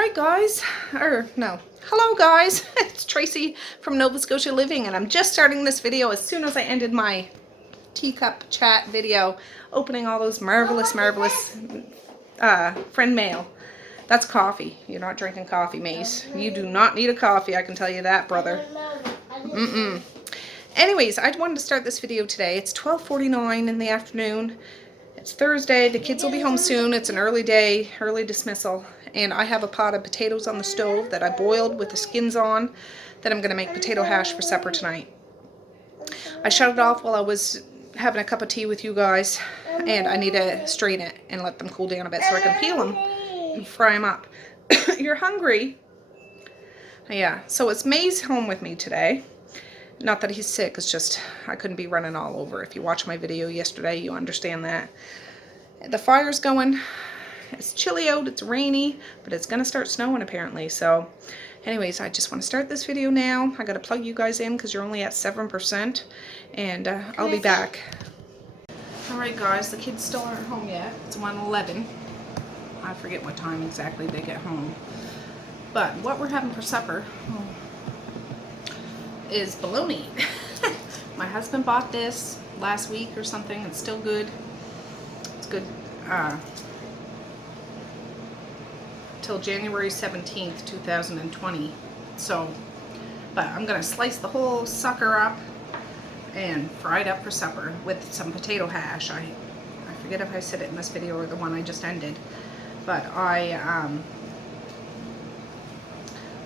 Alright guys, hello guys, it's Tracy from Nova Scotia Living, and I'm just starting this video as soon as I ended my teacup chat video, opening all those marvelous friend mail. That's coffee. You're not drinking coffee, Mace. You do not need a coffee, I can tell you that, brother. Anyways, I wanted to start this video today. It's 12:49 in the afternoon. It's Thursday. The kids will be home soon. It's an early day, early dismissal. And I have a pot of potatoes on the stove that I boiled with the skins on that I'm going to make potato hash for supper tonight. I shut it off while I was having a cup of tea with you guys. And I need to strain it and let them cool down a bit so I can peel them and fry them up. You're hungry? Yeah, so it's May's home with me today. Not that he's sick, it's just I couldn't be running all over. If you watched my video yesterday, you understand that. The fire's going. It's chilly out, it's rainy, but it's going to start snowing apparently. So anyways, I just want to start this video now. I got to plug you guys in because you're only at 7%, and I'll be back. Alright guys, the kids still aren't home yet. It's 1:11. I forget what time exactly they get home. But what we're having for supper is bologna. My husband bought this last week or something. It's still good. It's good till January 17th, 2020. So, but I'm gonna slice the whole sucker up and fry it up for supper with some potato hash. I forget if I said it in this video or the one I just ended, but I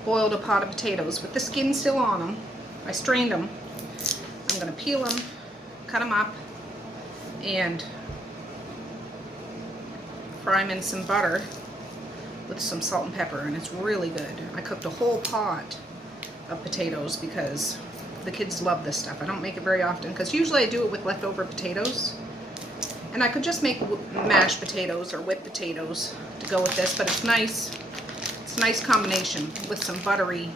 boiled a pot of potatoes with the skin still on them. I strained them. I'm going to peel them, cut them up, and fry them in some butter with some salt and pepper, and it's really good. I cooked a whole pot of potatoes because the kids love this stuff. I don't make it very often because usually I do it with leftover potatoes. And I could just make mashed potatoes or whipped potatoes to go with this, but it's nice. It's a nice combination with some buttery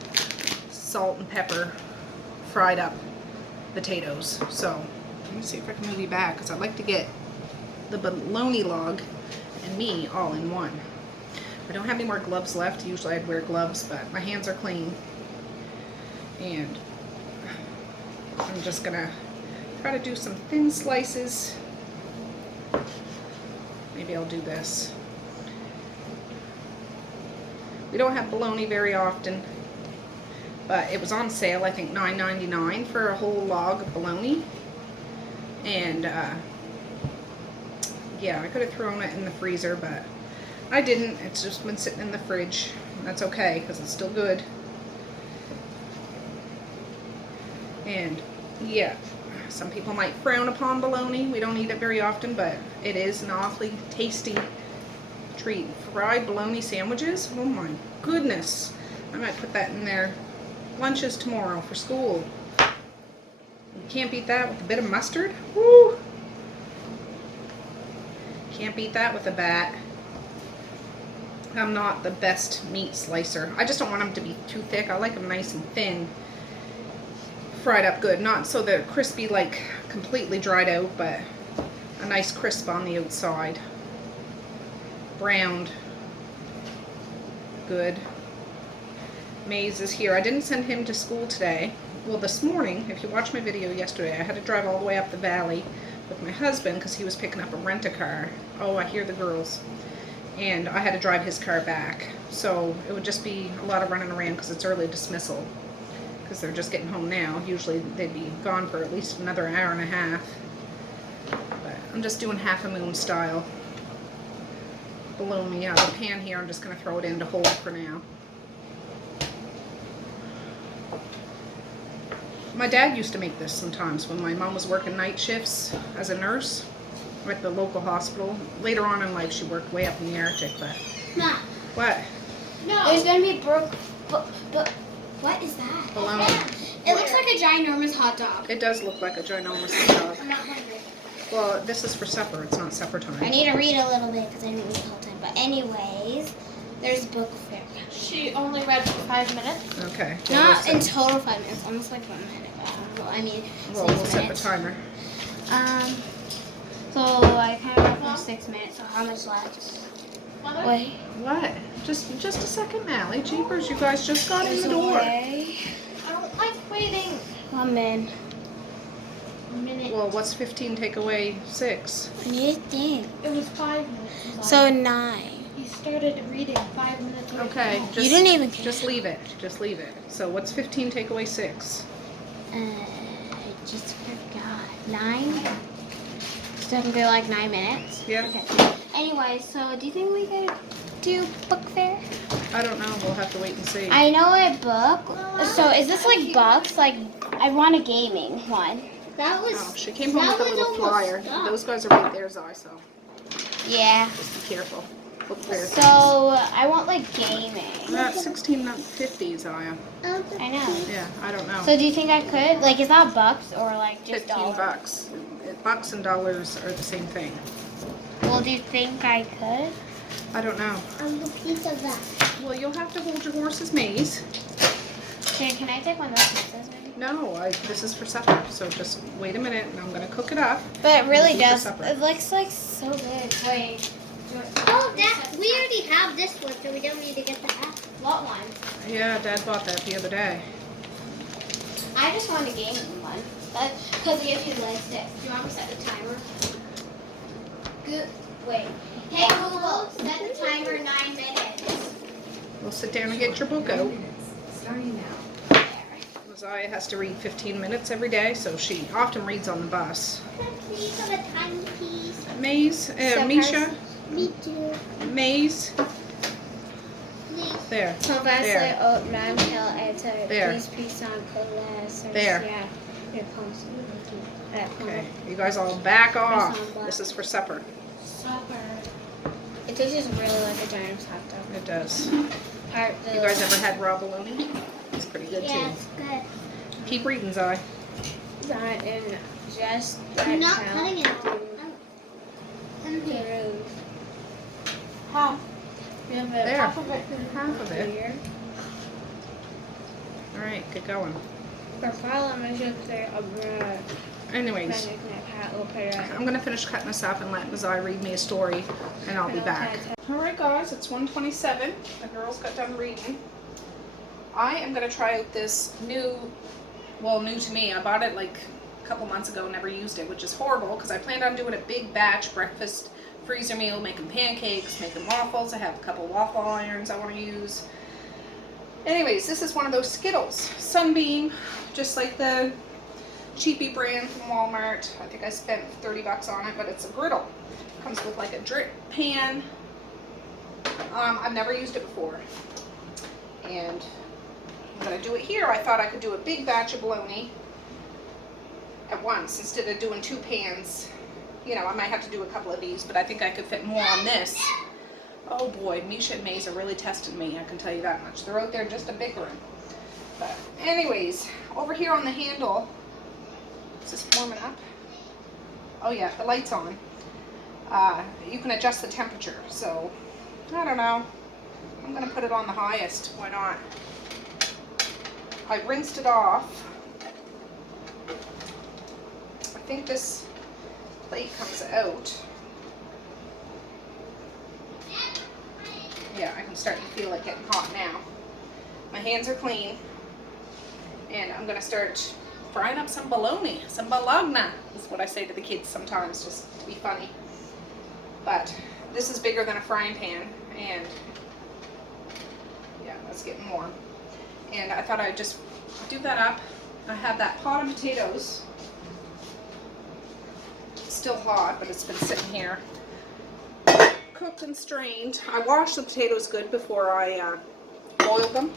salt and pepper fried up potatoes. So let me see if I can move you back because I'd like to get the bologna log and me all in one. I don't have any more gloves left. Usually I'd wear gloves, but my hands are clean. And I'm just gonna try to do some thin slices. Maybe I'll do this. We don't have bologna very often, but it was on sale, I think $9.99 for a whole log of bologna. And yeah, I could have thrown it in the freezer, but I didn't. It's just been sitting in the fridge. That's okay because it's still good. And yeah, some people might frown upon bologna. We don't eat it very often, but it is an awfully tasty treat. Fried bologna sandwiches, oh my goodness. I might put that in their lunches tomorrow for school. You can't beat that with a bit of mustard. Woo! Can't beat that with a bat. I'm not the best meat slicer. I just don't want them to be too thick. I like them nice and thin. Fried up good. Not so they're crispy, like completely dried out, but a nice crisp on the outside. Browned. Good. Maze is here. I didn't send him to school today. Well, this morning, if you watched my video yesterday, I had to drive all the way up the valley with my husband because he was picking up a rent-a-car. Oh, I hear the girls. And I had to drive his car back. So it would just be a lot of running around because it's early dismissal. Because they're just getting home now. Usually they'd be gone for at least another hour and a half. But I'm just doing half a moon style. Bologna out of the pan here. I'm just going to throw it in to hold it for now. My dad used to make this sometimes when my mom was working night shifts as a nurse at the local hospital. Later on in life, she worked way up in the Arctic, but... Mom. What? No. There's going to be but what is that? Bologna. It looks like a ginormous hot dog. It does look like a ginormous hot dog. I'm not hungry. Well, this is for supper. It's not supper time. I need to read a little bit because I didn't read the whole time. But anyways, there's a book fair. She only read for 5 minutes. Okay. Well, Not in total 5 minutes. Almost like 1 minute. But I don't know. I mean, well, 6 we'll set the minutes. timer. So I kind of read for 6 minutes. So how much left? Mother? Wait. What? Just a second, Mally. Jeepers, you guys just got in the door. Away. I don't like waiting. Come in. A minute. Well, what's 15 take away 6? I need to think. It was 5 minutes. So 9. He started reading 5 minutes ago. Okay, just, You didn't even care. just leave it. Just leave it. So what's 15 take away 6? I just forgot. 9? So I can go like 9 minutes? Yeah. Okay. Anyway, so do you think we could do book fair? I don't know. We'll have to wait and see. I know a book. So is this like books? Like, I want a gaming one. That was. Oh, she came home with a little almost flyer. done. Those guys are right there, Zai, so Yeah. just be careful. Look there. So I want like gaming. That's 16, not 50, Zaya. I know. Yeah, I don't know. So do you think I could? Like, is that bucks or like just 15 dollars? bucks. Bucks and dollars are the same thing. Well, do you think I could? I don't know. A piece of that. Well, you'll have to hold your horse's maze. Can I take one of those pieces maybe? No, this is for supper, so just wait a minute and I'm going to cook it up. But it really Eat for does. supper. It looks like so good. Wait. Oh, that we already have this one, so we don't need to get that. What one? Yeah, Dad bought that the other day. I just want a gaming one. Because it gives you leg sticks. Do you want me to set the timer? Good. Wait. Hey Google, set the timer 9 minutes. We'll sit down and get your book out. There. Zaya has to read 15 minutes every day, so she often reads on the bus. Please have a tiny piece. Maze, So Misha, Me too. maze. Please. There. Conversely, There. Ramhill and There. peace on Colas. There. Yeah. Here comes. Okay, you guys all back off. This is for supper. Supper. It tastes really like a giant hot dog. It does. Part You guys ever had raw bologna? It's pretty good Yeah, too. it's good. Keep reading, Zai. that in just I'm not that cutting it. I'm here. Peru. Half. Yeah, but There. Half of it. Half of it. here. All right, get going. For follow me, should say a bread. Anyways, I'm gonna finish cutting this up and let Zai read me a story, and I'll be back. All right, guys, it's 1:27. The girls got done reading. I am gonna try out this new to me. I bought it like a couple months ago, never used it, which is horrible because I planned on doing a big batch breakfast freezer meal, making pancakes, making waffles. I have a couple waffle irons I want to use. Anyways, this is one of those Skittles, Sunbeam, just like the cheapy brand from Walmart. I think I spent 30 bucks on it, but it's a griddle. Comes with like a drip pan. I've never used it before. And I'm gonna do it here. I thought I could do a big batch of bologna at once instead of doing 2 pans. You know, I might have to do a couple of these, but I think I could fit more on this. Oh boy, Misha and Maze are really testing me, I can tell you that much. They're out there just a bickering. But anyways, over here on the handle, is this warming up? Oh yeah, the light's on. You can adjust the temperature, so I don't know. I'm gonna put it on the highest, why not? I rinsed it off. I think this plate comes out. Yeah, I can start to feel it getting hot now. My hands are clean. And I'm gonna start frying up some bologna, some Balogna is what I say to the kids sometimes, just to be funny. But this is bigger than a frying pan, and yeah, that's getting warm. And I thought I'd just do that up. I have that pot of potatoes. It's still hot, but it's been sitting here. Cooked and strained. I washed the potatoes good before I boiled them.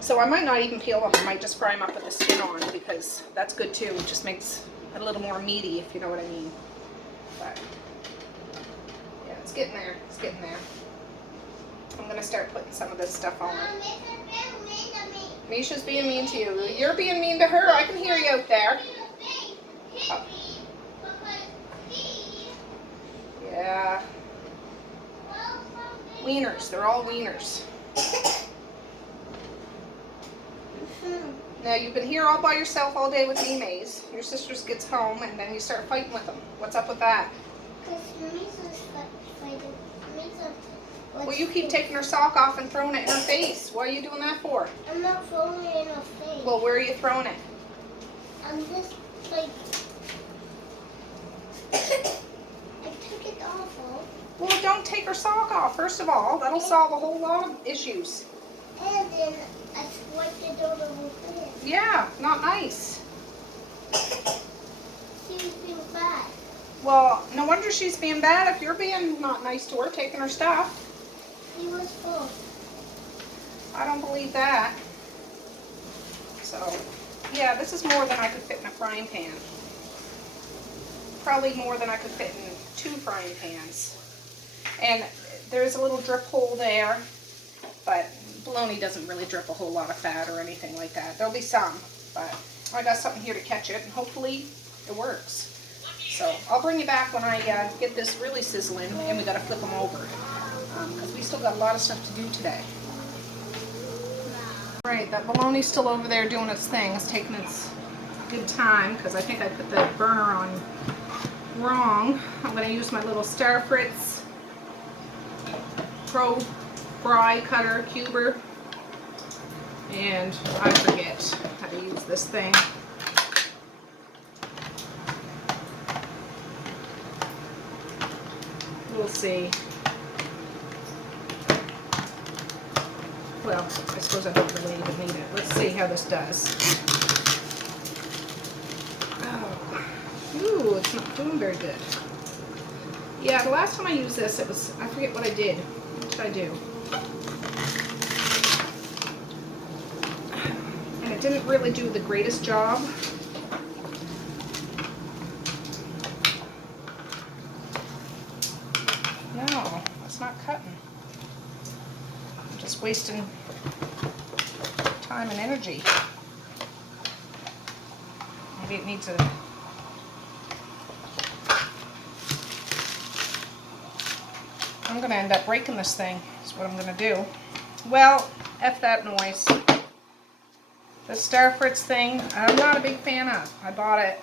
So I might not even peel them. I might just fry them up with the skin on because that's good too. It just makes it a little more meaty, if you know what I mean. But yeah, it's getting there. It's getting there. I'm going to start putting some of this stuff on. Misha's being mean to you. You're being mean to her. I can hear you out there. Oh. Yeah. Wieners. They're all wieners. Now you've been here all by yourself all day with me, Maze. Your sister gets home and then you start fighting with them. What's up with that? Because Misa's fighting. Misa Well, you keep taking her sock off and throwing it in her face. What are you doing that for? I'm not throwing it in her face. Well, where are you throwing it? I'm just like. I took it off. Well, don't take her sock off, first of all. That'll solve a whole lot of issues. And then I swiped it over with it. Yeah, not nice. She was being bad. Well, no wonder she's being bad if you're being not nice to her, taking her stuff. He was full. I don't believe that. So, yeah, this is more than I could fit in a frying pan. Probably more than I could fit in 2 frying pans. And there's a little drip hole there, but bologna doesn't really drip a whole lot of fat or anything like that. There'll be some, but I got something here to catch it, and hopefully it works. So I'll bring you back when I get this really sizzling, and we got to flip them over, because we still got a lot of stuff to do today. Right, that bologna's still over there doing its thing. It's taking its good time, because I think I put the burner on wrong. I'm going to use my little Star Fritz Pro Fry Cutter Cuber, and I forget how to use this thing. We'll see. Well, I suppose I don't really even need it. Let's see how this does. Oh. Ooh, it's not doing very good. Yeah, the last time I used this, it was, I forget what I did. What did I do? And it didn't really do the greatest job. No, it's not cutting. I'm just wasting time and energy. Maybe it needs a... I'm going to end up breaking this thing, is what I'm going to do. Well, F that noise. The Star Fritz thing, I'm not a big fan of. I bought it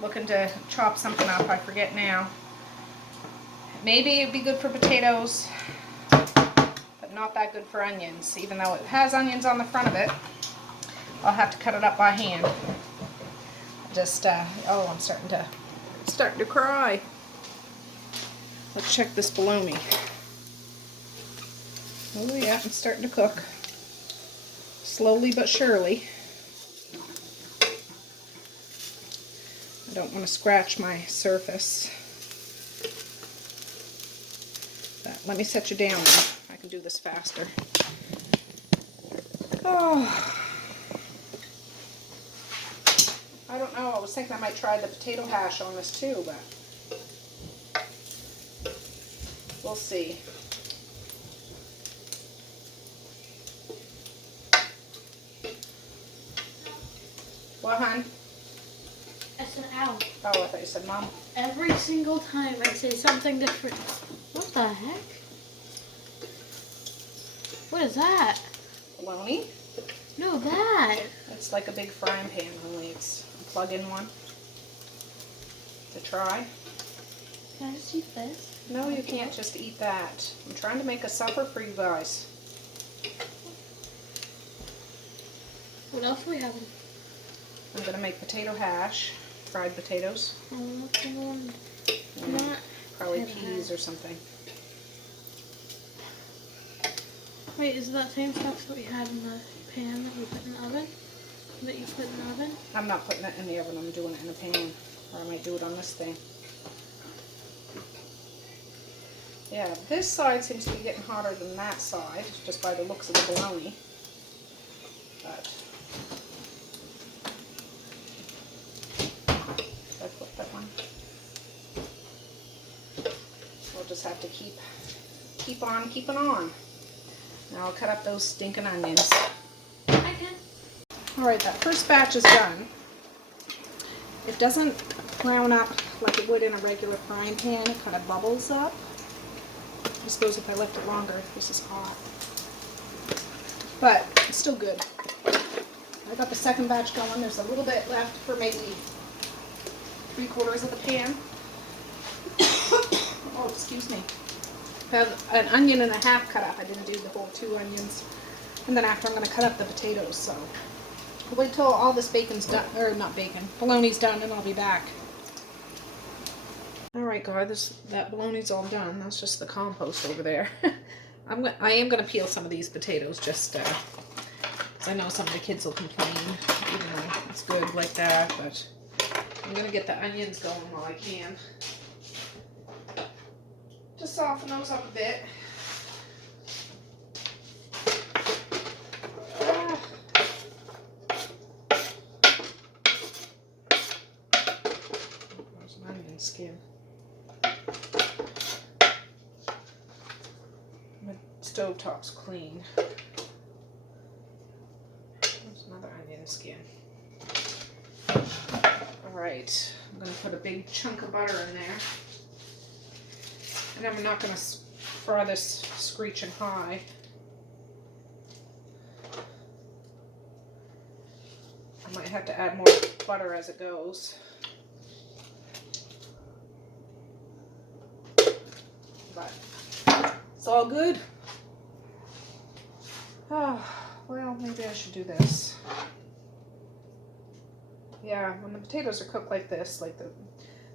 looking to chop something up, I forget now. Maybe it'd be good for potatoes, but not that good for onions. Even though it has onions on the front of it, I'll have to cut it up by hand. Just, oh, I'm starting to cry. Let's check this bologna. Oh yeah, it's starting to cook. Slowly but surely. I don't want to scratch my surface. But let me set you down now. I can do this faster. Oh. I don't know. I was thinking I might try the potato hash on this too, but we'll see. What, hon? I said ow. Oh, I thought you said mom. Every single time I say something different. What the heck? What is that? Bologna? No, that. It's like a big frying pan, only it's a plug-in one. To try. Can I just eat this? No, you can't just eat that. I'm trying to make a supper for you guys. What else are we having? I'm going to make potato hash, fried potatoes. Not Probably potato peas or something. Wait, is it that same stuff that we had in the pan that we put in the oven? That you put in the oven? I'm not putting it in the oven, I'm doing it in a pan. Or I might do it on this thing. Yeah, this side seems to be getting hotter than that side, just by the looks of the bologna. But should I flip that one? We'll just have to keep on keeping on. Now I'll cut up those stinking onions. I can. Alright, that first batch is done. It doesn't brown up like it would in a regular frying pan. It kind of bubbles up. I suppose if I left it longer, this is hot. But it's still good. I got the second batch going. There's a little bit left for maybe 3/4 of the pan. Oh, excuse me. I have an onion and a half cut up. I didn't do the whole 2 onions. And then after I'm going to cut up the potatoes, so I'll wait till all this bacon's done, or not bacon, bologna's done, and I'll be back. Alright guys, that bologna's all done. That's just the compost over there. I am going to peel some of these potatoes just because I know some of the kids will complain, even though it's good like that, but I'm going to get the onions going while I can. Just soften those up a bit. There's an onion skin. My stovetop's clean. There's another onion skin. Alright, I'm going to put a big chunk of butter in there. And I'm not going to fry this screeching high. I might have to add more butter as it goes. But it's all good. Oh, well, maybe I should do this. Yeah, when the potatoes are cooked like this,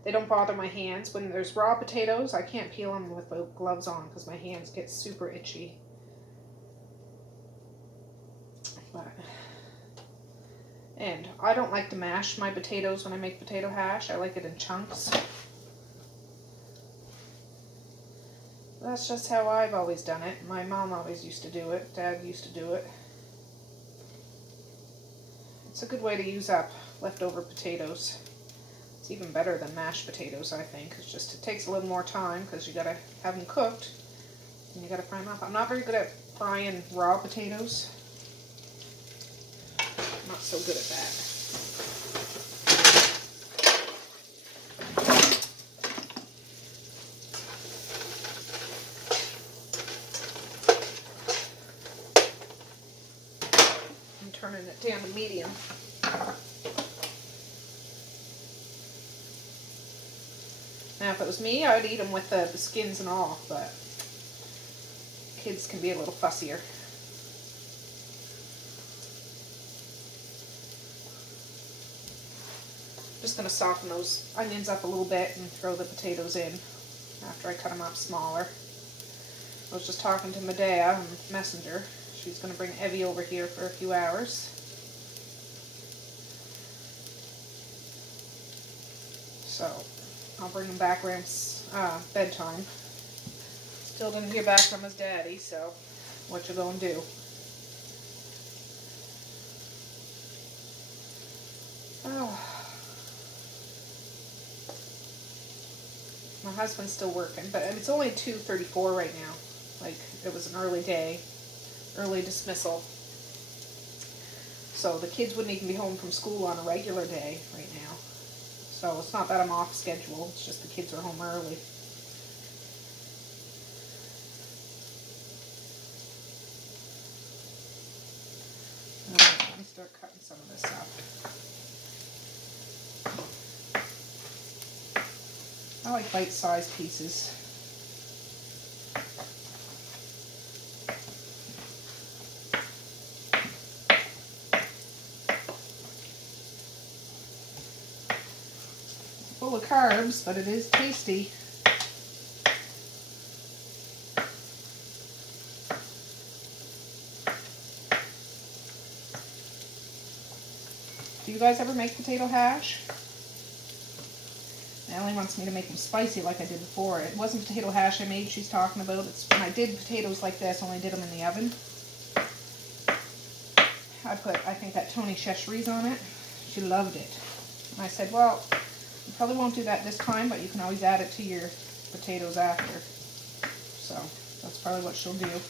they don't bother my hands. When there's raw potatoes, I can't peel them with the gloves on because my hands get super itchy. And I don't like to mash my potatoes when I make potato hash. I like it in chunks. That's just how I've always done it. My mom always used to do it. Dad used to do it. It's a good way to use up leftover potatoes. It's even better than mashed potatoes, I think. It's just, it takes a little more time because you gotta have them cooked and you gotta fry them up. I'm not very good at frying raw potatoes. I'm not so good at that. I'm turning it down to medium. Now, if it was me, I'd eat them with the skins and all, but kids can be a little fussier. Just going to soften those onions up a little bit and throw the potatoes in after I cut them up smaller. I was just talking to Medea on Messenger. She's going to bring Evie over here for a few hours. So I'll bring him back around bedtime. Still didn't hear back from his daddy, so what you gonna do? Oh. My husband's still working, but it's only 2:34 right now. Like, it was an early day, early dismissal. So the kids wouldn't even be home from school on a regular day right now. So it's not that I'm off schedule, it's just the kids are home early. Alright, let me start cutting some of this up. I like bite-sized pieces. Full of carbs, but it is tasty. Do you guys ever make potato hash? Ellie wants me to make them spicy like I did before. It wasn't potato hash I made she's talking about. It's when I did potatoes like this, only did them in the oven. I put, I think, that Tony Cheshire on it. She loved it. And I said, well, you probably won't do that this time, but you can always add it to your potatoes after. So that's probably what she'll do.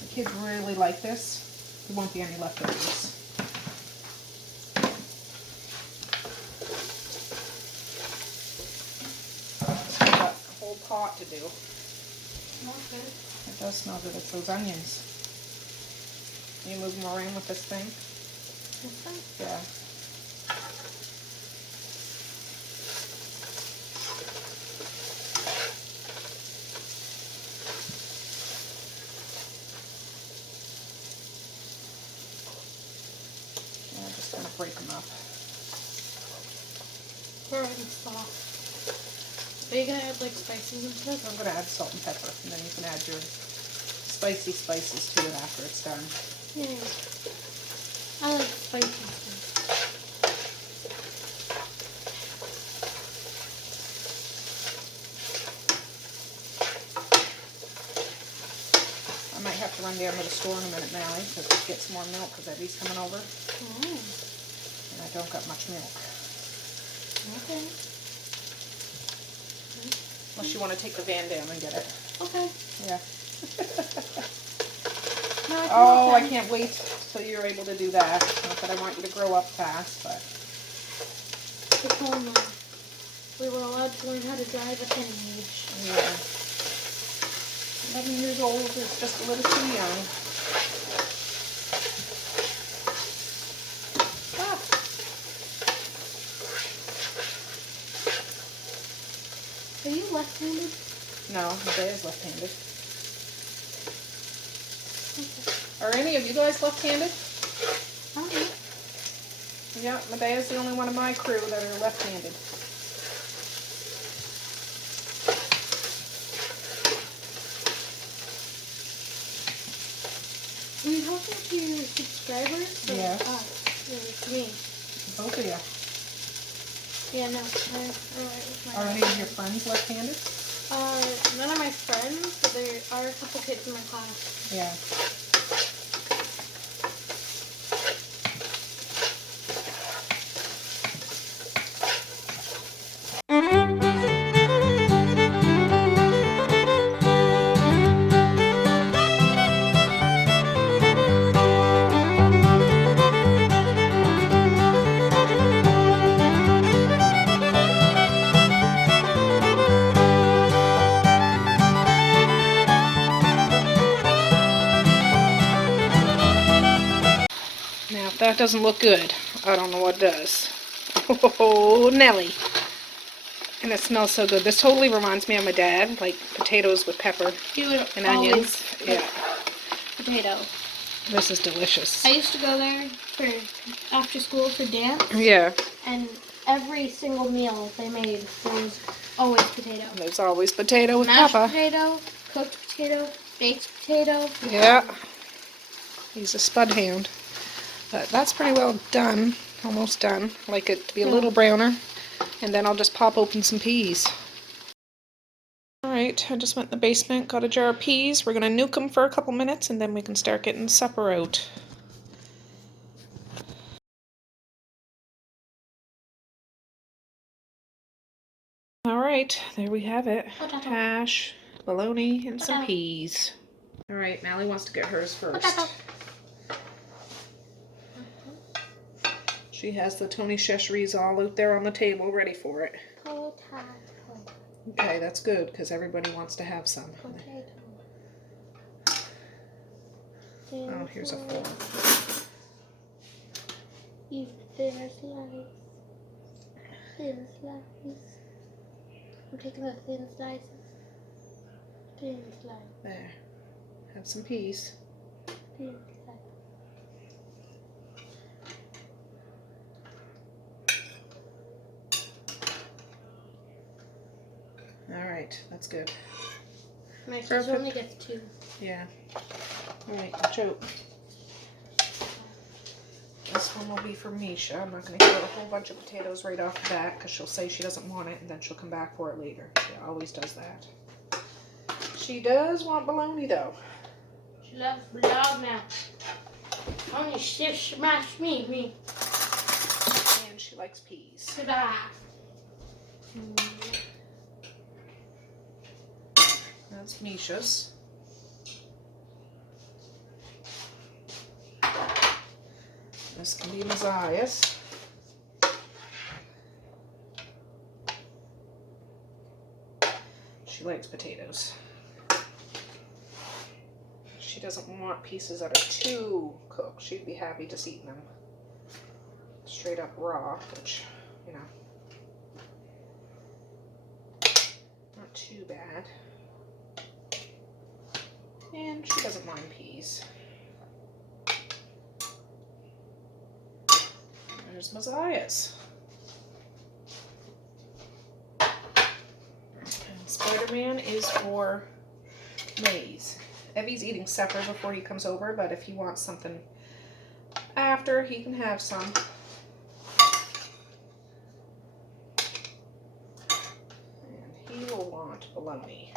The kids really like this. There won't be any leftovers. Still got a whole pot to do. Smells good. It does smell good. It's those onions. You move them around with this thing? This one? Yeah. pepper and sauce. Are you gonna add like spices and stuff? I'm gonna add salt and pepper, and then you can add your spicy spices to it after it's done. Yeah. I like spicy stuff. I might have to run down to the store in a minute, Mallie, to get some more milk because Eddie's coming over, Oh. and I don't got much milk. Okay. Unless you want to take the van down and get it. Okay. Yeah. No, I can Oh, walk I down. can't wait till you're able to do that. Not that I want you to grow up fast, but It's home. We were allowed to learn how to drive at any age. yeah. 11 years old is just a little too young. Ah. Are you left-handed? No, Medea's left-handed. Okay. Are any of you guys left-handed? I don't know. Yeah, Medea's the only one of my crew that are left-handed. Were you talking to your subscribers? Or Yeah. us? Or to me? Both of you. Yeah, no. I'm alright with my Are any of your friends left-handed? None of my friends, but there are a couple kids in my class. Yeah. Now, if that doesn't look good, I don't know what does. Oh, Nelly. And it smells so good. This totally reminds me of my dad, like potatoes with pepper You would and always onions. pick Yeah, potato. this is delicious. I used to go there for after school for dance, Yeah, and every single meal they made there was always potato. there's always potato with Mashed pepper. potato, cooked potato, baked potato. Yeah, he's a spud hound. But that's pretty well done, almost done. Like it to be a little browner. And then I'll just pop open some peas. Alright, I just went in the basement, got a jar of peas. We're going to nuke them for a couple minutes and then we can start getting supper out. Alright, there we have it. Potato. Hash, bologna, and some Potato. peas. Alright, Mallie wants to get hers first. Potato. She has the Tony Cheshires all out there on the table ready for it. Potato. Okay, that's good because everybody wants to have some. Potato. Oh, here's a fork. Eat thin slice. Thin slice. I'm taking the thin slices. Thin slice. There. Have some peas. Thin slice. Alright, that's good. My sister Perfect. only gets 2. Yeah. Alright, watch out. This one will be for Misha. I'm not going to give her a whole bunch of potatoes right off the bat because she'll say she doesn't want it and then she'll come back for it later. She always does that. She does want bologna though. She loves Balogna. Only she smashed me. And she likes peas. Ta-da. That's Misha's. This can be Messiah's. She likes potatoes. She doesn't want pieces that are too cooked. She'd be happy just eating them straight up raw, which, you know, not too bad. And she doesn't mind peas. There's Messiah's. Spider-Man is for Maze. Evie's eating supper before he comes over, but if he wants something after, he can have some. And he will want bologna.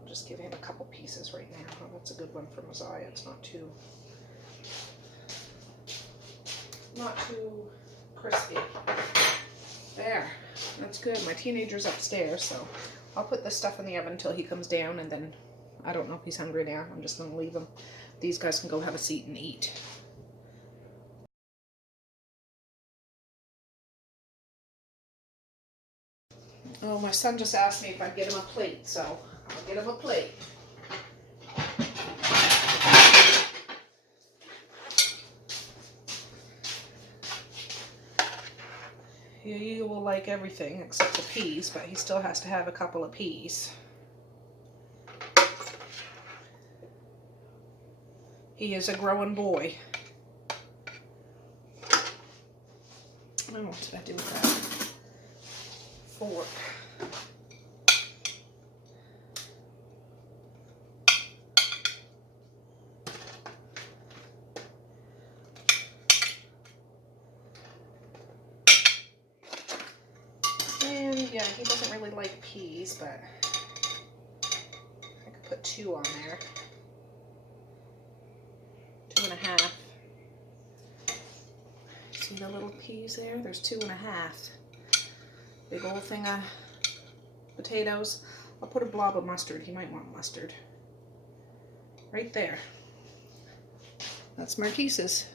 I'll just give him a couple pieces right now. Oh, that's a good one for Messiah. It's not too crispy. There, that's good. My teenager's upstairs, so I'll put this stuff in the oven until he comes down, and then I don't know if he's hungry now. I'm just going to leave him. These guys can go have a seat and eat. Oh, my son just asked me if I'd get him a plate, so I'll get him a plate. He will like everything except the peas, but he still has to have a couple of peas. He is a growing boy. Oh, what did I do with that? Fork. And yeah, he doesn't really like peas, but I could put 2 on there. 2.5. See the little peas there? There's 2.5. Big old thing of potatoes. I'll put a blob of mustard. He might want mustard. Right there. That's Marquise's.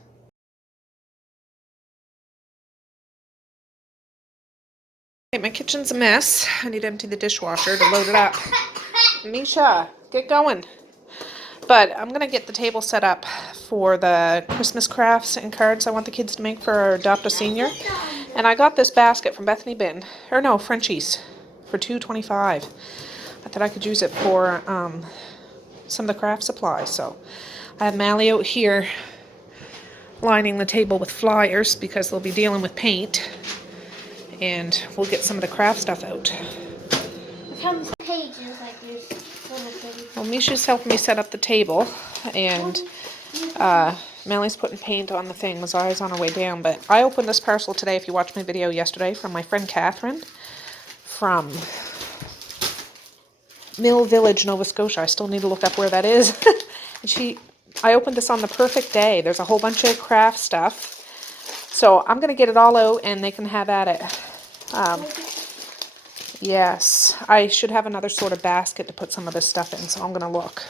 Okay, my kitchen's a mess. I need to empty the dishwasher to load it up. Misha, get going. But I'm going to get the table set up for the Christmas crafts and cards I want the kids to make for our Adopt a Senior. And I got this basket from Bethany Bin, or no, Frenchie's, for $2.25. I thought I could use it for some of the craft supplies. So I have Mally out here lining the table with flyers because they'll be dealing with paint. And we'll get some of the craft stuff out. I found these pages like there's little things. Well, Misha's helping me set up the table, and Melly's putting paint on the thing. Mazai's on her way down, but I opened this parcel today, if you watched my video yesterday, from my friend Catherine from Mill Village, Nova Scotia. I still need to look up where that is. And I opened this on the perfect day. There's a whole bunch of craft stuff. So I'm going to get it all out and they can have at it. Yes, I should have another sort of basket to put some of this stuff in, so I'm going to look.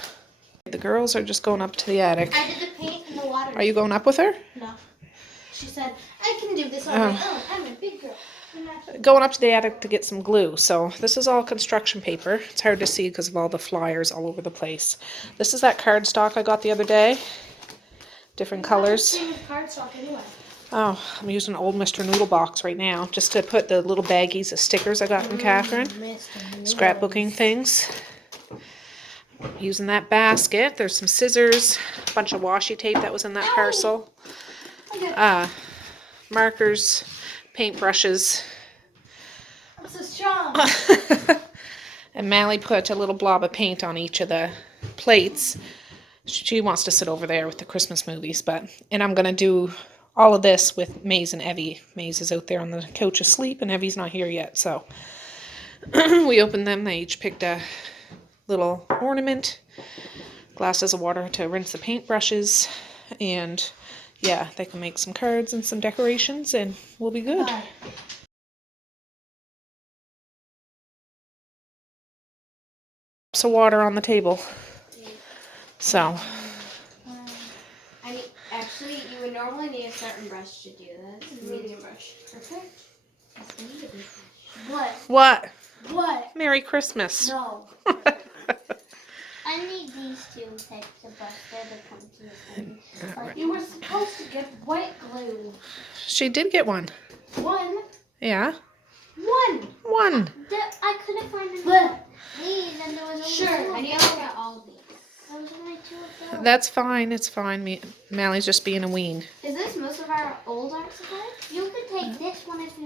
The girls are just going up to the attic. I did the paint in the water. Are you going up with her? No. She said, I can do this on my own. I'm a big girl. Going up to the attic to get some glue. So this is all construction paper. It's hard to see because of all the flyers all over the place. This is that cardstock I got the other day. Different colors. Cardstock anyway. Oh, I'm using an old Mr. Noodle box right now just to put the little baggies of stickers I got from Catherine. Scrapbooking things. Using that basket. There's some scissors, a bunch of washi tape that was in that parcel. Markers, paintbrushes. I'm so strong. And Mally put a little blob of paint on each of the plates. She wants to sit over there with the Christmas movies, and I'm going to do all of this with Maze and Evie. Maze is out there on the couch asleep, and Evie's not here yet, so we opened them. They each picked a little ornament, glasses of water to rinse the paintbrushes, and yeah, they can make some cards and some decorations, and we'll be good. Cups of water on the table. So. I mean, actually, you would normally need a certain brush to do this. Medium brush. Perfect. What? What? What? Merry Christmas. No. I need these 2 types of brush. They're the clumsiest ones. You were supposed to get white glue. She did get one. One? Yeah. One. One. I couldn't find another. These, and there was only 2 Sure. of I need them. to get all these. There was only 2 of them. That's fine. It's fine. Mally's just being a ween. Is this most of our old art supplies? You can take this one if you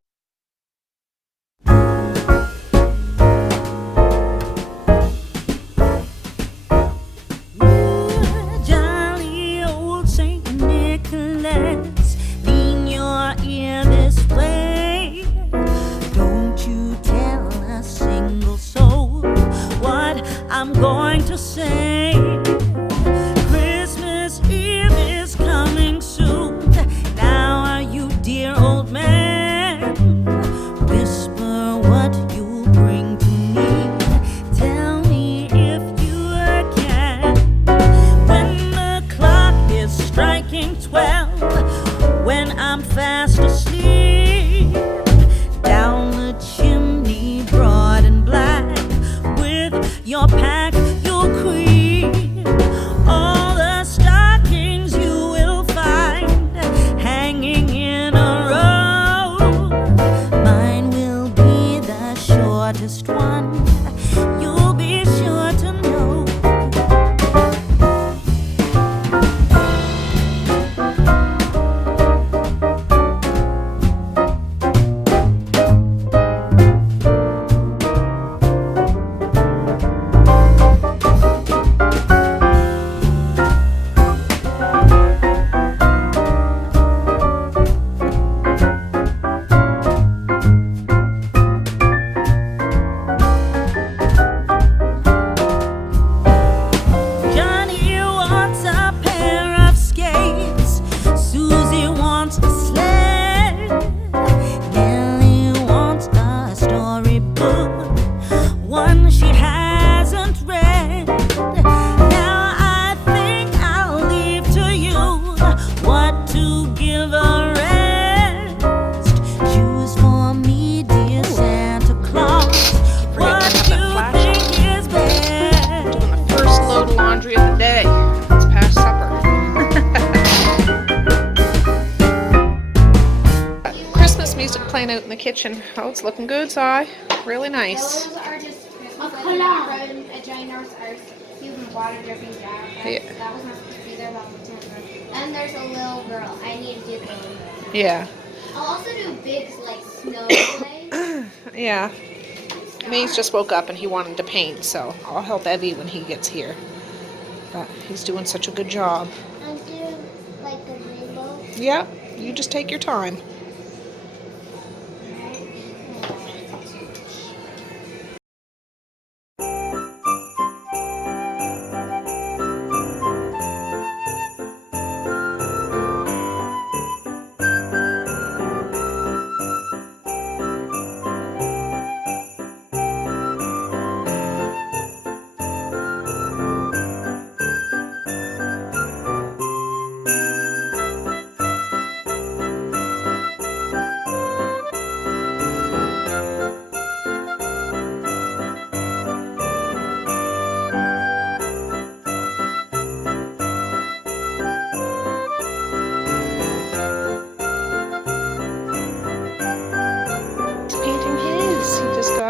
playing out in the kitchen. Oh, it's looking good, Si. Really nice. Those are just Christmas lights. A ginormous arse. Even water dripping down. Yeah. That was not supposed to be there. That was and there's a little girl. I need to do the. Yeah. I'll also do big like snow glaze. Yeah. Maze just woke up and he wanted to paint, so I'll help Evie when he gets here. But he's doing such a good job. And do like a rainbow. Yeah, you just take your time.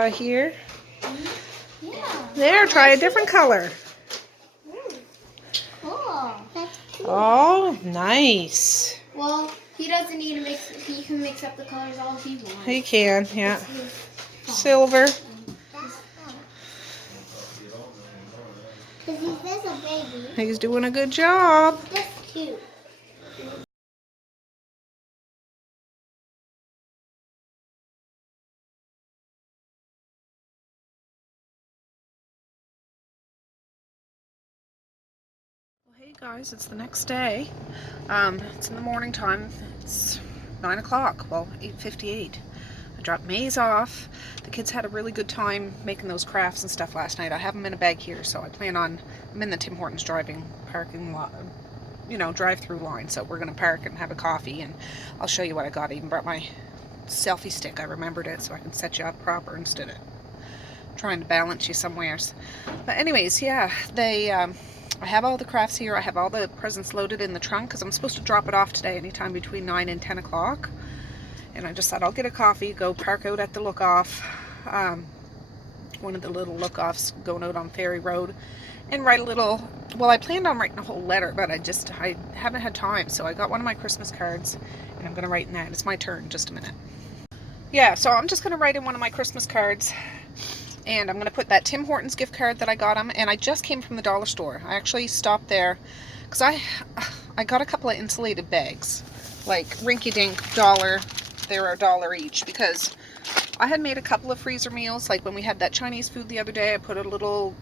Here. Yeah. There, try a different color. Cool. Oh, nice. Well, he doesn't need to mix. He can mix up the colors all he wants. He can, yeah. Silver. Because he says a baby. He's doing a good job. That's cute. Hey guys, it's the next day. It's in the morning time. It's 9 o'clock. Well, 8:58. I dropped Maze off. The kids had a really good time making those crafts and stuff last night. I have them in a bag here, so I plan on. I'm in the Tim Hortons parking lot, drive-through line. So we're gonna park and have a coffee, and I'll show you what I got. I even brought my selfie stick. I remembered it, so I can set you up proper instead of trying to balance you somewheres. But anyways, yeah, I have all the crafts here. I have all the presents loaded in the trunk because I'm supposed to drop it off today anytime between 9 and 10 o'clock. And I just thought I'll get a coffee, go park out at the look-off, one of the little look-offs going out on Ferry Road, and write a little, well, I planned on writing a whole letter, but I haven't had time. So I got one of my Christmas cards and I'm going to write in that. It's my turn, just a minute. Yeah, so I'm just going to write in one of my Christmas cards. And I'm going to put that Tim Hortons gift card that I got him. And I just came from the dollar store. I actually stopped there because I got a couple of insulated bags. Like rinky-dink dollar. They were $1 each. Because I had made a couple of freezer meals. Like when we had that Chinese food the other day, I put a little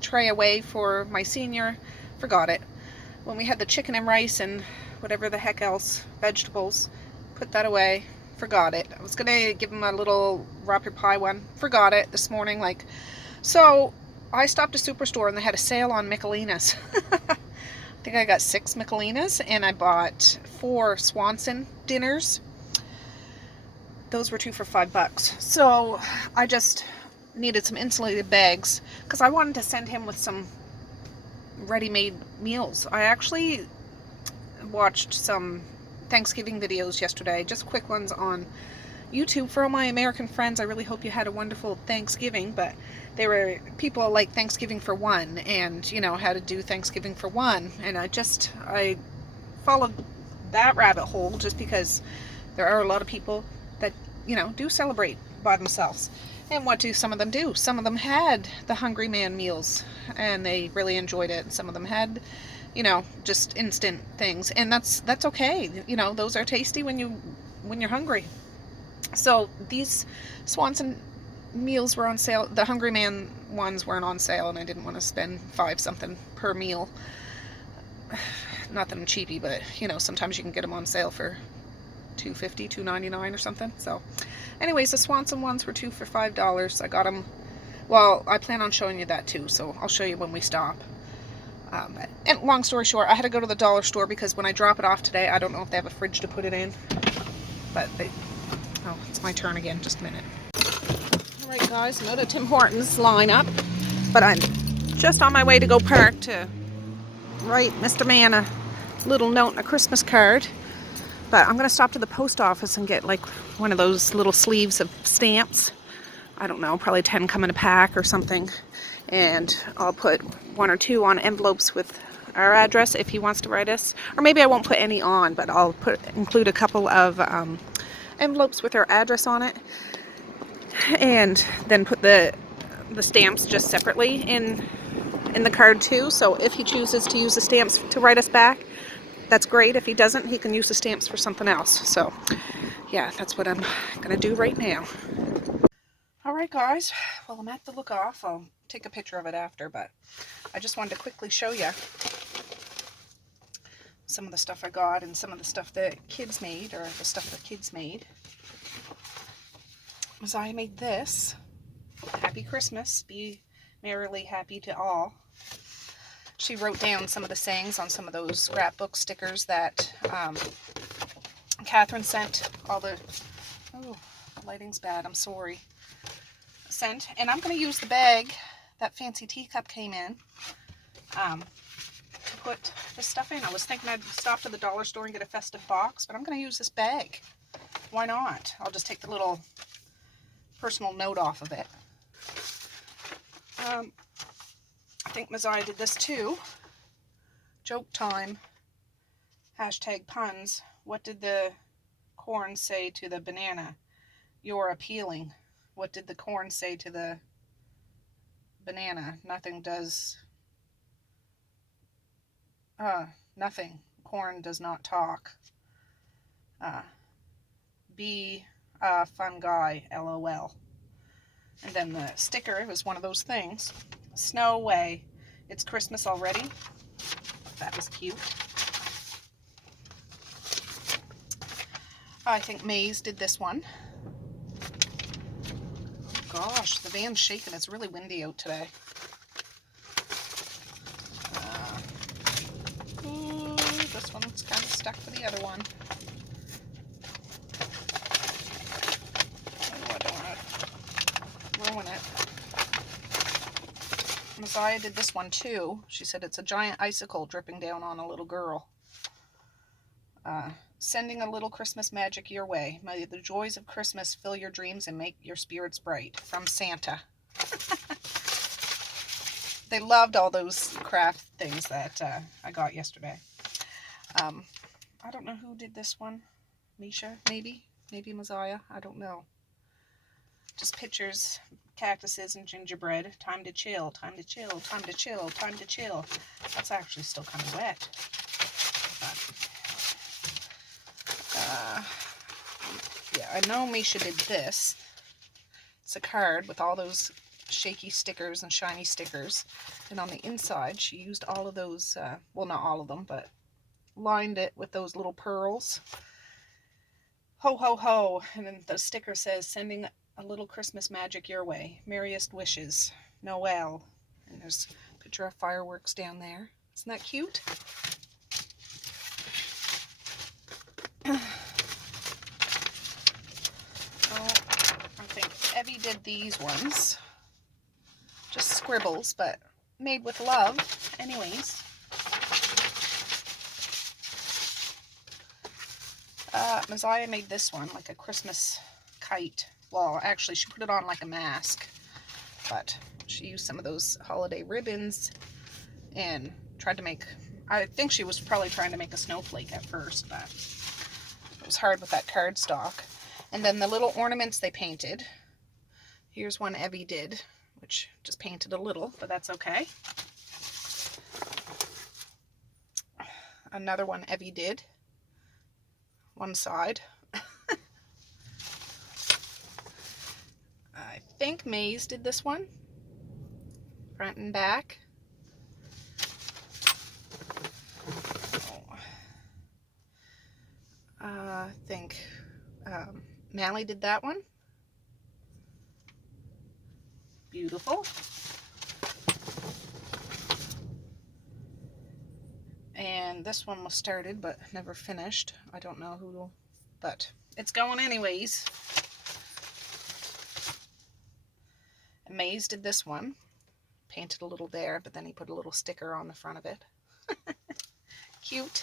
tray away for my senior. Forgot it. When we had the chicken and rice and whatever the heck else, vegetables, put that away. Forgot it. I was gonna give him a little Rapid Pie one. Forgot it this morning. So I stopped at Superstore and they had a sale on Michelinas. I think I got 6 Michelinas and I bought 4 Swanson dinners. Those were 2 for $5. So I just needed some insulated bags because I wanted to send him with some ready-made meals. I actually watched some Thanksgiving videos yesterday, just quick ones on YouTube for all my American friends. I really hope you had a wonderful Thanksgiving, but they were people like Thanksgiving for one and how to do Thanksgiving for one, and I followed that rabbit hole just because there are a lot of people that do celebrate by themselves. And what do some of them do? Some of them had the Hungry Man meals and they really enjoyed it, and some of them had just instant things, and that's okay. Those are tasty when you're hungry. So these Swanson meals were on sale. The Hungry Man ones weren't on sale, and I didn't want to spend $5 something per meal. Not that I'm cheapy, but sometimes you can get them on sale for $2.50, $2.99 or something. So anyways, the Swanson ones were 2 for $5. I got them. Well, I plan on showing you that too, so I'll show you when we stop. And long story short, I had to go to the dollar store because when I drop it off today, I don't know if they have a fridge to put it in. But it's my turn again. Just a minute. Alright guys, another Tim Hortons lineup. But I'm just on my way to go park to write Mr. Man a little note and a Christmas card. But I'm going to stop to the post office and get like one of those little sleeves of stamps. I don't know, probably 10 come in a pack or something. And I'll put 1 or 2 on envelopes with our address if he wants to write us. Or maybe I won't put any on, but I'll include a couple of envelopes with our address on it. And then put the stamps just separately in the card too. So if he chooses to use the stamps to write us back, that's great. If he doesn't, he can use the stamps for something else. So yeah, that's what I'm gonna do right now. All right, guys. Well, I'm at the look off. I'll take a picture of it after, but I just wanted to quickly show you some of the stuff I got and some of the stuff that kids made, or the stuff that kids made. Messiah made this. Happy Christmas. Be merrily happy to all. She wrote down some of the sayings on some of those scrapbook stickers that Catherine sent. All the... Oh, the lighting's bad. I'm sorry. Sent. And I'm going to use the bag that Fancy Teacup came in to put this stuff in. I was thinking I'd stop to the dollar store and get a festive box, but I'm going to use this bag. Why not? I'll just take the little personal note off of it. I think Messiah did this too. Joke time. Hashtag puns. What did the corn say to the banana? You're appealing. What did the corn say to the banana? Nothing does... nothing. Corn does not talk. Be a fun guy, LOL. And then the sticker was one of those things. Snow away. It's Christmas already. That was cute. I think Maze did this one. Oh gosh, the van's shaking. It's really windy out today. This one's kind of stuck to the other one. Oh, I don't want to ruin it. Messiah did this one too. She said it's a giant icicle dripping down on a little girl. Sending a little Christmas magic your way. May the joys of Christmas fill your dreams and make your spirits bright. From Santa. They loved all those craft things that I got yesterday. I don't know who did this one. Misha, maybe? Maybe Messiah? I don't know. Just pictures, cactuses and gingerbread. Time to chill, time to chill, time to chill, time to chill. That's actually still kind of wet. Yeah, I know Misha did this. It's a card with all those shaky stickers and shiny stickers. And on the inside, she used all of those, well, not all of them, but lined it with those little pearls. Ho, ho, ho. And then the sticker says, sending a little Christmas magic your way. Merriest wishes. Noel. And there's a picture of fireworks down there. Isn't that cute? I think Evie did these ones. Just scribbles, but made with love. Anyways. Messiah made this one, like a Christmas kite. Well, actually, she put it on like a mask. But she used some of those holiday ribbons and tried to make... I think she was probably trying to make a snowflake at first, but it was hard with that cardstock. And then the little ornaments they painted. Here's one Evie did, which just painted a little, but that's okay. Another one Evie did. One side. I think Maze did this one. Front and back. I think Mally did that one. Beautiful. And this one was started but never finished. I don't know who will, but it's going anyways. And Maze did this one. Painted a little there, but then he put a little sticker on the front of it. Cute.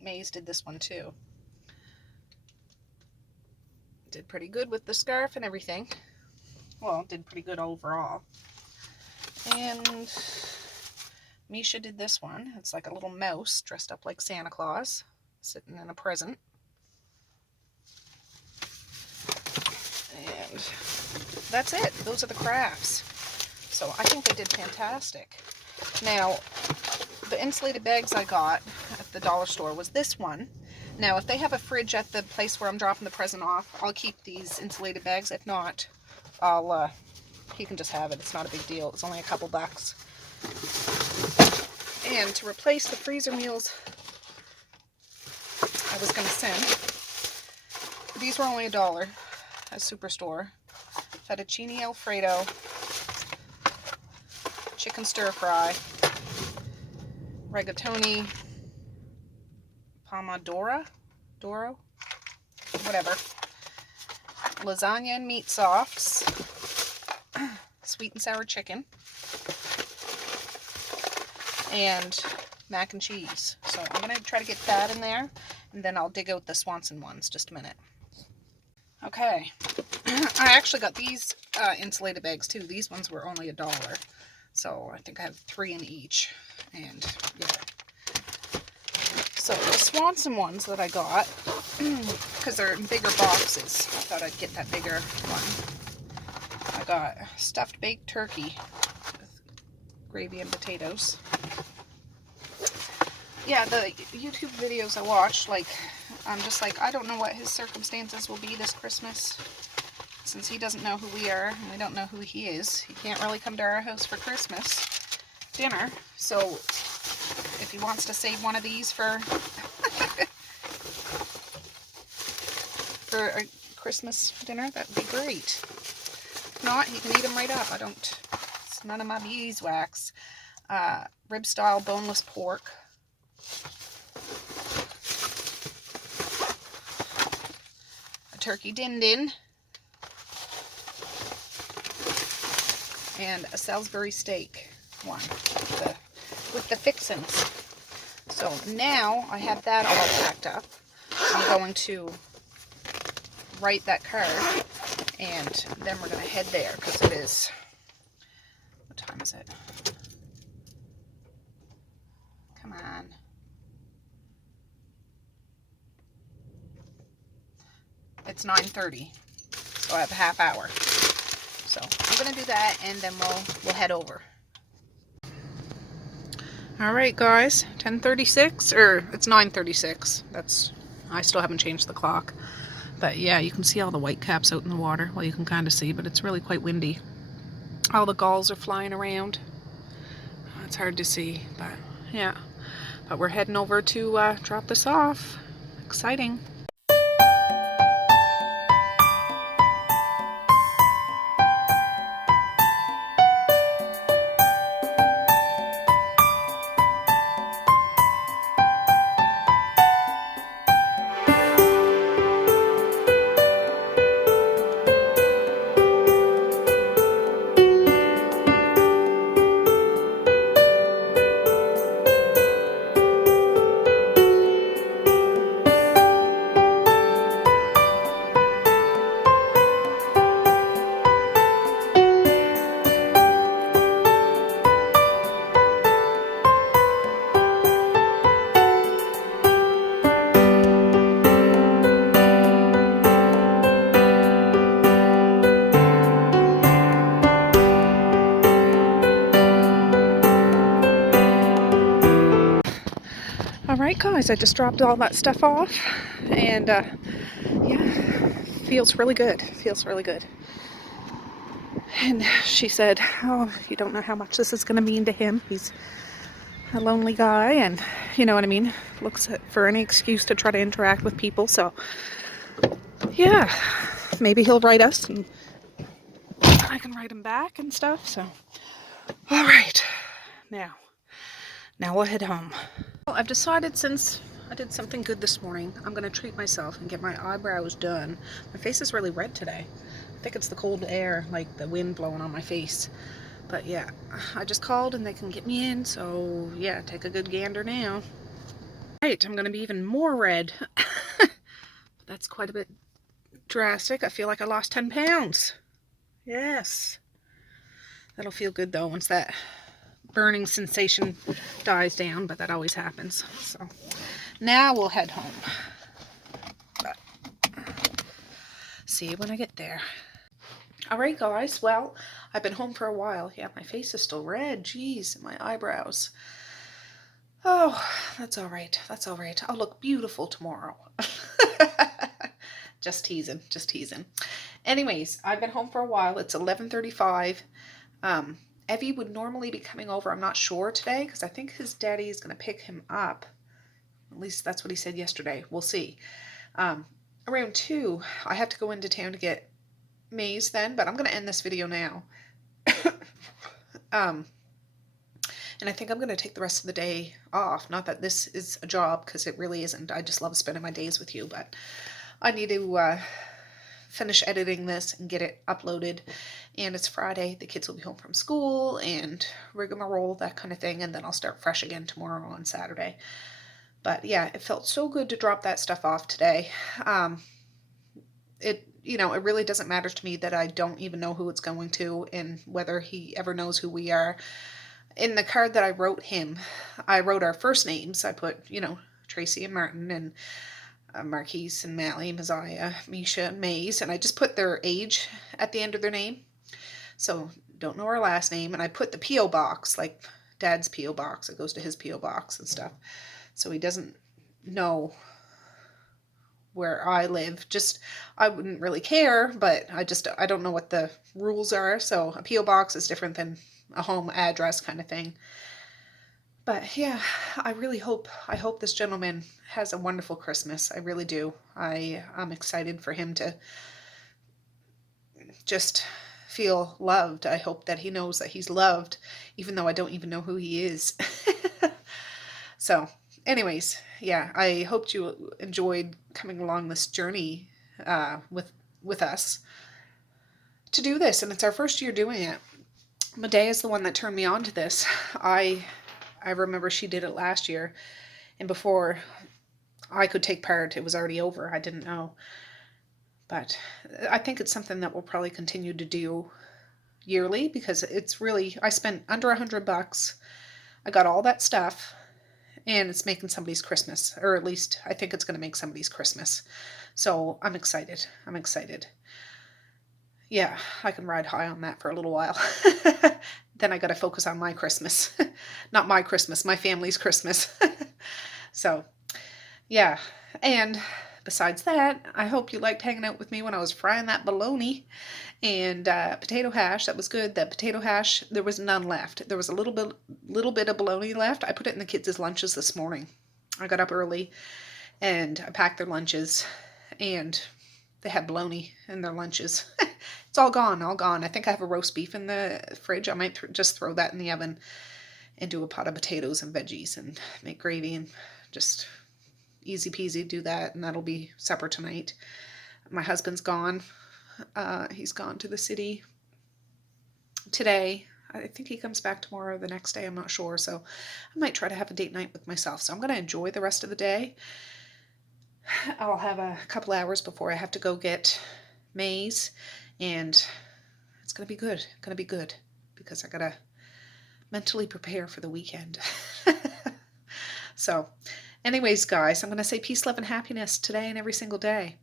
think Maze did this one too. Did pretty good with the scarf and everything. Well, did pretty good overall. And Misha did this one. It's like a little mouse dressed up like Santa Claus, sitting in a present. And that's it. Those are the crafts. So I think they did fantastic. Now, the insulated bags I got at the dollar store was this one. Now, if they have a fridge at the place where I'm dropping the present off, I'll keep these insulated bags. If not, he can just have it. It's not a big deal. It's only a couple bucks. And to replace the freezer meals I was going to send, these were only $1 at Superstore. Fettuccine Alfredo, chicken stir fry, rigatoni, pomodoro, whatever, lasagna and meat softs, sweet and sour chicken, and mac and cheese. So I'm going to try to get that in there, and then I'll dig out the Swanson ones. Just a minute. Okay, I actually got these insulated bags too. These ones were only $1. So I think I have 3 in each. And yeah. So the Swanson ones that I got, because they're in bigger boxes, I thought I'd get that bigger one. I got stuffed baked turkey with gravy and potatoes. Yeah, the YouTube videos I watched, like, I'm just like, I don't know what his circumstances will be this Christmas. Since he doesn't know who we are, and we don't know who he is, he can't really come to our house for Christmas dinner. So, if he wants to save one of these for for a Christmas dinner, that would be great. If not, he can eat them right up. It's none of my beeswax. Rib style boneless pork. A turkey din-din. And a Salisbury steak one with the fixins. So now I have that all packed up. I'm going to write that card, and then we're going to head there, because it is, what time is it? Come on. It's 9:30, so I have a half hour. So I'm going to do that, and then we'll head over. Alright guys, 10:36, or it's 9:36. I still haven't changed the clock. But yeah, you can see all the white caps out in the water. Well, you can kind of see, but it's really quite windy. All the gulls are flying around. It's hard to see, but yeah. But we're heading over to drop this off. Exciting. Alright guys, I just dropped all that stuff off, and yeah, feels really good. Feels really good. And she said, oh, you don't know how much this is going to mean to him. He's a lonely guy, and you know what I mean, looks for any excuse to try to interact with people. So yeah, maybe he'll write us and I can write him back and stuff. So all right, now we'll head home. Well, I've decided, since I did something good this morning, I'm going to treat myself and get my eyebrows done. My face is really red today. I think it's the cold air, like the wind blowing on my face. But yeah, I just called and they can get me in, so yeah, take a good gander now. Right, I'm going to be even more red. That's quite a bit drastic. I feel like I lost 10 pounds. Yes. That'll feel good though once that burning sensation dies down, but that always happens. So now we'll head home. But see you when I get there. Alright guys, well, I've been home for a while. Yeah, my face is still red. Jeez, my eyebrows. Oh, that's alright. That's alright. I'll look beautiful tomorrow. Just teasing. Just teasing. Anyways, I've been home for a while. It's 11:35. Evie would normally be coming over. I'm not sure today because I think his daddy is going to pick him up. At least that's what he said yesterday. We'll see. Around 2, I have to go into town to get maize then, but I'm going to end this video now. And I think I'm going to take the rest of the day off. Not that this is a job, because it really isn't. I just love spending my days with you, but I need to finish editing this and get it uploaded. And it's Friday. The kids will be home from school and rigmarole, that kind of thing. And then I'll start fresh again tomorrow on Saturday. But yeah, it felt so good to drop that stuff off today. It really doesn't matter to me that I don't even know who it's going to and whether he ever knows who we are. In the card that I wrote him, I wrote our first names. I put, Tracey and Martin and Marquise and Mally, Messiah, Misha, and Maze, and I just put their age at the end of their name. So don't know our last name. And I put the P.O. box, like Dad's P.O. box. It goes to his P.O. box and stuff. So he doesn't know where I live. Just, I wouldn't really care, but I don't know what the rules are. So a P.O. box is different than a home address kind of thing. But yeah, I hope this gentleman has a wonderful Christmas. I really do. I'm excited for him to just feel loved. I hope that he knows that he's loved, even though I don't even know who he is. So anyways, yeah, I hope you enjoyed coming along this journey with us to do this. And it's our first year doing it. Medea is the one that turned me on to this. I remember she did it last year, and before I could take part, it was already over. I didn't know. But I think it's something that we'll probably continue to do yearly, because it's really, I spent under $100. I got all that stuff, and it's making somebody's Christmas, or at least I think it's going to make somebody's Christmas. So I'm excited. I'm excited. Yeah, I can ride high on that for a little while. Then I got to focus on my Christmas. Not my Christmas, my family's Christmas. So, yeah. And besides that, I hope you liked hanging out with me when I was frying that bologna and potato hash. That was good. The potato hash, there was none left. There was a little bit of bologna left. I put it in the kids' lunches this morning. I got up early and I packed their lunches, and they had bologna in their lunches. It's all gone, all gone. I think I have a roast beef in the fridge. I might just throw that in the oven and do a pot of potatoes and veggies and make gravy, and just easy peasy do that, and that'll be supper tonight. My husband's gone. He's gone to the city today. I think he comes back tomorrow or the next day. I'm not sure. So I might try to have a date night with myself. So I'm going to enjoy the rest of the day. I'll have a couple hours before I have to go get maize, and it's going to be good. Going to be good, because I got to mentally prepare for the weekend. So anyways, guys, I'm going to say peace, love, and happiness today and every single day.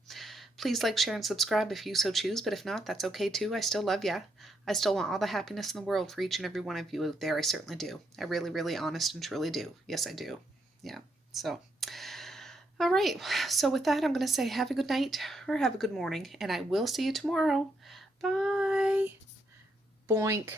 Please like, share, and subscribe if you so choose, but if not, that's okay too. I still love ya. I still want all the happiness in the world for each and every one of you out there. I certainly do. I really, really honest and truly do. Yes, I do. Yeah. So, all right. So with that, I'm going to say have a good night or have a good morning, and I will see you tomorrow. Bye. Boink.